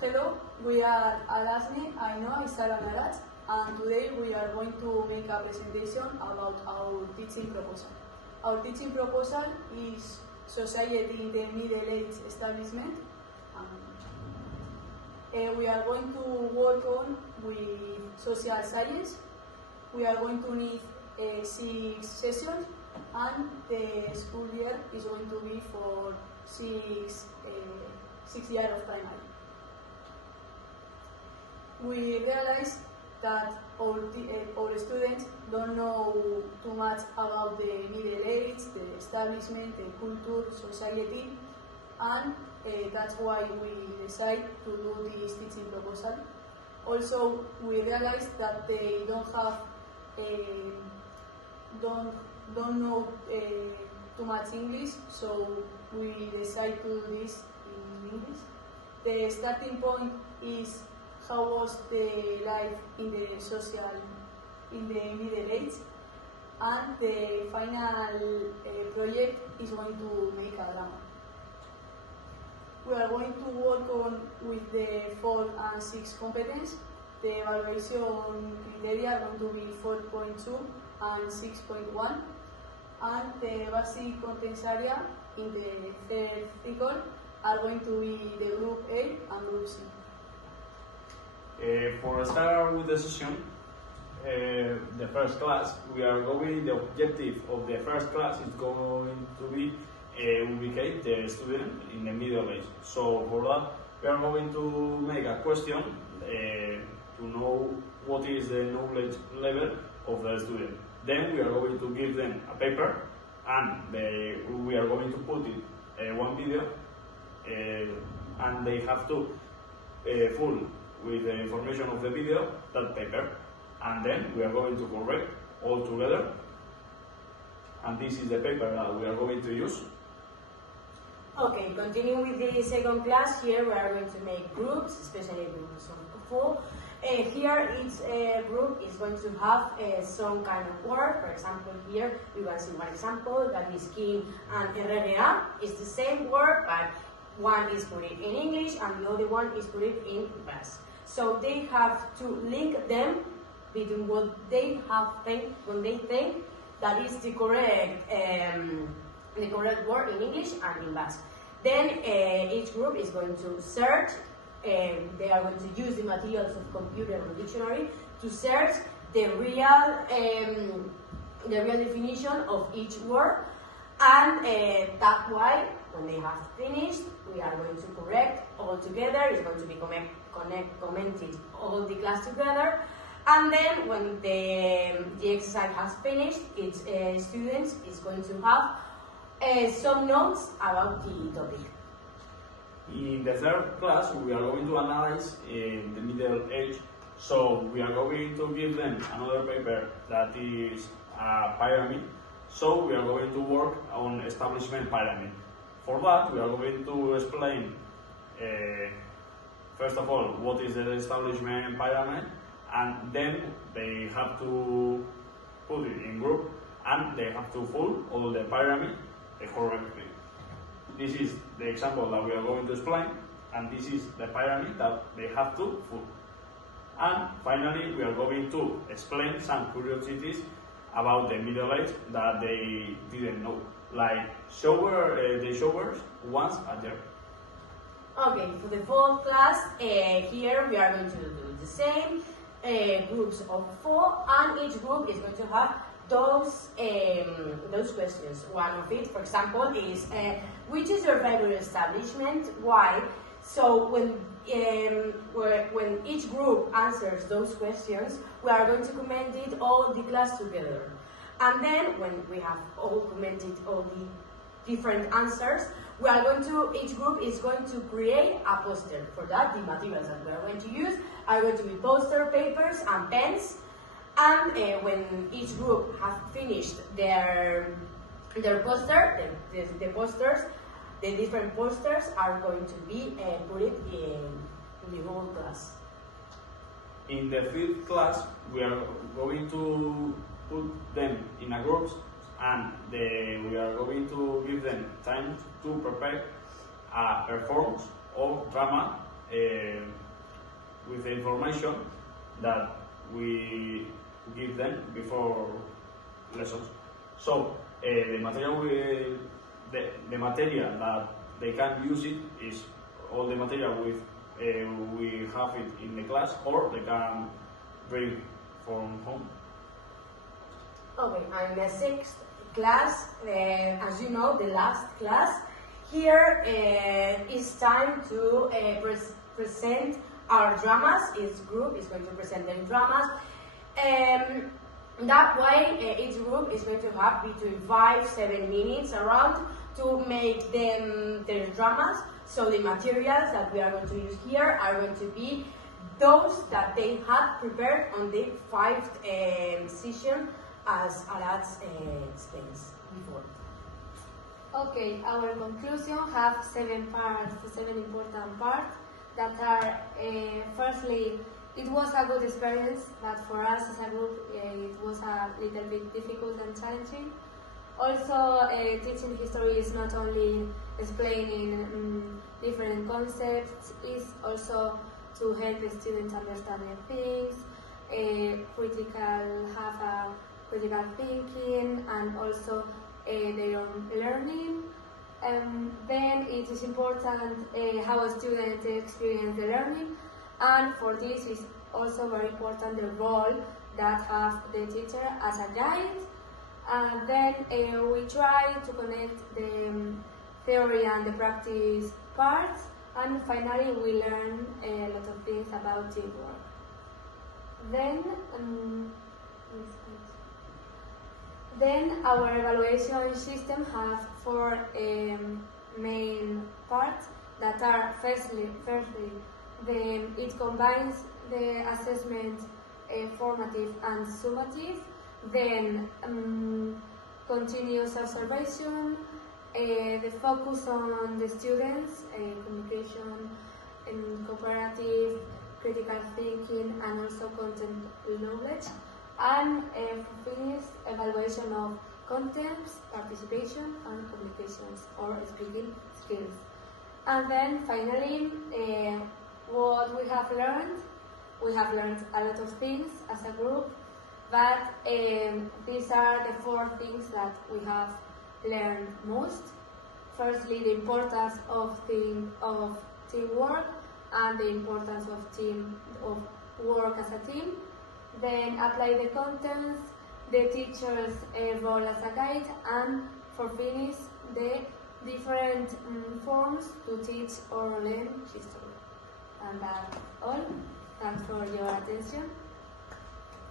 Hello, we are Alasne, Ainhoa, Isara and Arach, and today we are going to make a presentation about our teaching proposal. Our teaching proposal is Society in the Middle Age Establishment. We are going to work on with social science. We are going to need 6 sessions, and the school year is going to be for 6 years of primary. We realized that our students don't know too much about the Middle Age, the establishment, the culture, society, and that's why we decided to do this teaching proposal. Also, we realized that they don't know too much English, so we decided to do this in English. The starting point is how was the life in the Middle Age, and the final project is going to make a drama. We are going to work on with the 4 and 6 competence. The evaluation criteria are going to be 4.2 and 6.1, and the basic contents area in the third record are going to be the group A and group C. For start with the session, the first class, the objective of the first class is going to be ubicate the student in the middle age. So for that, we are going to make a question to know what is the knowledge level of the student. Then we are going to give them a paper, and we are going to put it one video, and they have to full with the information of the video, that paper, and then we are going to correct all together, and this is the paper that we are going to use. Okay, continuing with the second class, here we are going to make groups, especially groups of 4. Here each group is going to have some kind of word. For example, here we can see one example, that is King and RRA. It's the same word, but one is put it in English and the other one is put it in Basque. So they have to link them between what they when they think that is the correct word in English and in Basque. Then each group is going to search. They are going to use the materials of computer and dictionary to search the real definition of each word, and that's why when they have finished, we are going to correct all together. It's going to be commented all the class together, and then when the exercise has finished, each student is going to have some notes about the topic. In the third class, we are going to analyze the middle age. So we are going to give them another paper that is a pyramid. So we are going to work on establishment pyramid. For that, we are going to explain first of all what is the establishment pyramid, and then they have to put it in group, and they have to fill all the pyramid correctly. This is the example that we are going to explain, and this is the pyramid that they have to fill. And finally, we are going to explain some curiosities about the Middle Age that they didn't know, like the showers once a year. Okay, for the fourth class, here we are going to do the same, groups of 4, and each group is going to have those questions. One of it, for example, is which is your favorite establishment? Why? So when each group answers those questions, we are going to comment it all the class together. And then when we have all commented all the different answers, each group is going to create a poster. For that, the materials that we are going to use are going to be poster papers and pens. And when each group has finished their poster, the different posters are going to be put in the whole class. In the fifth class, we are going to put them in a groups, and we are going to give them time to prepare a performance of drama with the information that we give them before lessons. So the material the material that they can use it is all the material we have it in the class, or they can bring from home. Okay, and the sixth class, as you know, the last class, here it's time to present our dramas. Each group is going to present their dramas. That way, each group is going to have between 5-7 minutes around to make them their dramas. So the materials that we are going to use here are going to be those that they had prepared on the 5th session, as Alatz explains before. Okay, our conclusion have 7 parts, 7 important parts that are, firstly, it was a good experience, but for us as a group, it was a little bit difficult and challenging. Also, teaching history is not only explaining different concepts, it's also to help the students understand things, have a critical thinking, and also their own learning. Then it is important how a student experience the learning, and for this is also very important the role that have the teacher as a guide. And then we try to connect the theory and the practice parts, and finally we learn a lot of things about teamwork. Then our evaluation system has 4 main parts that are firstly it combines the assessment formative and summative, then continuous observation, the focus on the students, communication, cooperative, critical thinking, and also content knowledge, and finish evaluation of contents, participation, and communications or speaking skills. And then finally, what we have learned a lot of things as a group, but these are the 4 things that we have learned most. Firstly, the importance of teamwork and the importance of work as a team. Then apply the contents, the teacher's role as a guide, and for finish, the different forms to teach or learn history. And that's all. Thanks for your attention.